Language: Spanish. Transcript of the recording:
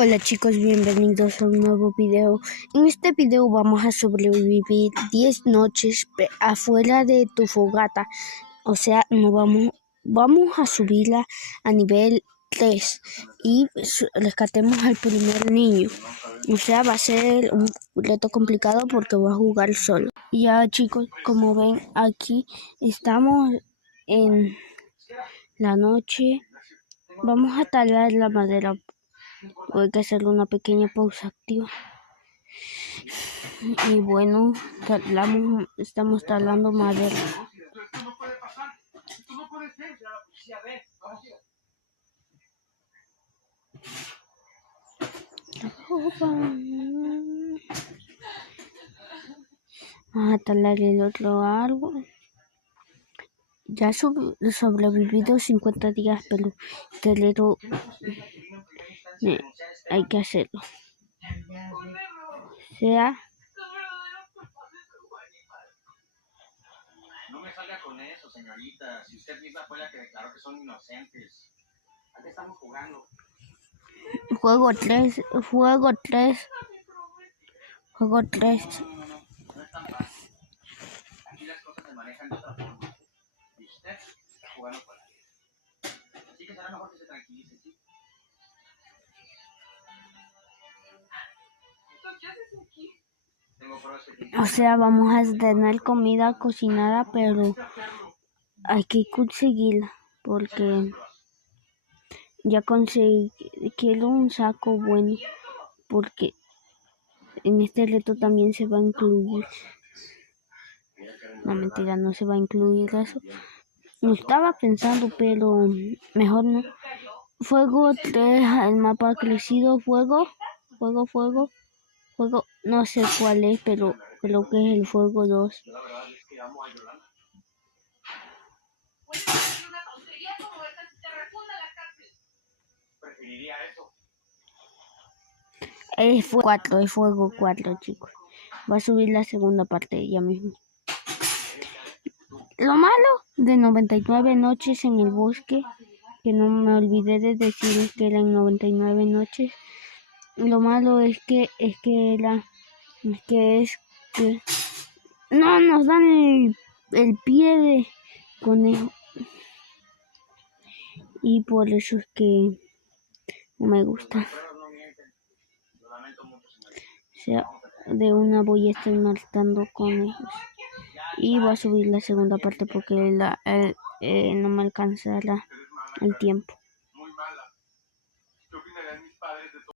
Hola chicos, bienvenidos a un nuevo video. En este video vamos a sobrevivir 10 noches afuera de tu fogata. O sea, no vamos a subirla a nivel 3 y rescatemos al primer niño. O sea, va a ser un reto complicado porque voy a jugar solo. Y ya chicos, como ven aquí estamos en la noche. Vamos a talar la madera. Hay que hacer una pequeña pausa activa. Y bueno, estamos talando madera. Vamos a talar el otro árbol. Ya sobrevivido 50 días, pero telero hay que hacerlo. O sea, no me salga con eso, señorita. Si usted misma fue la que declaró que son inocentes. ¿A qué estamos jugando? juego 3. No es tan fácil. Aquí las cosas se manejan de otra forma. Y usted está jugando con la vida. Así que será mejor que se tranquilice, ¿sí? ¿Qué haces aquí? O sea, vamos a tener comida cocinada, pero hay que conseguirla porque ya conseguí, quiero un saco bueno porque en este reto también se va a incluir. No, mentira, no se va a incluir eso. No estaba pensando, pero mejor no. Fuego 3, el mapa ha crecido. Fuego. No sé cuál es, pero creo que es el fuego 2. Preferiría eso. Es fuego 4, chicos. Va a subir la segunda parte ya mismo. Lo malo de 99 noches en el bosque, que no me olvidé de decirles que eran 99 noches. Lo malo es que no nos dan el pie de conejo. Y por eso es que no me gusta. O sea, de una voy a estar matando conejos. Y voy a subir la segunda parte porque no me alcanzará el tiempo.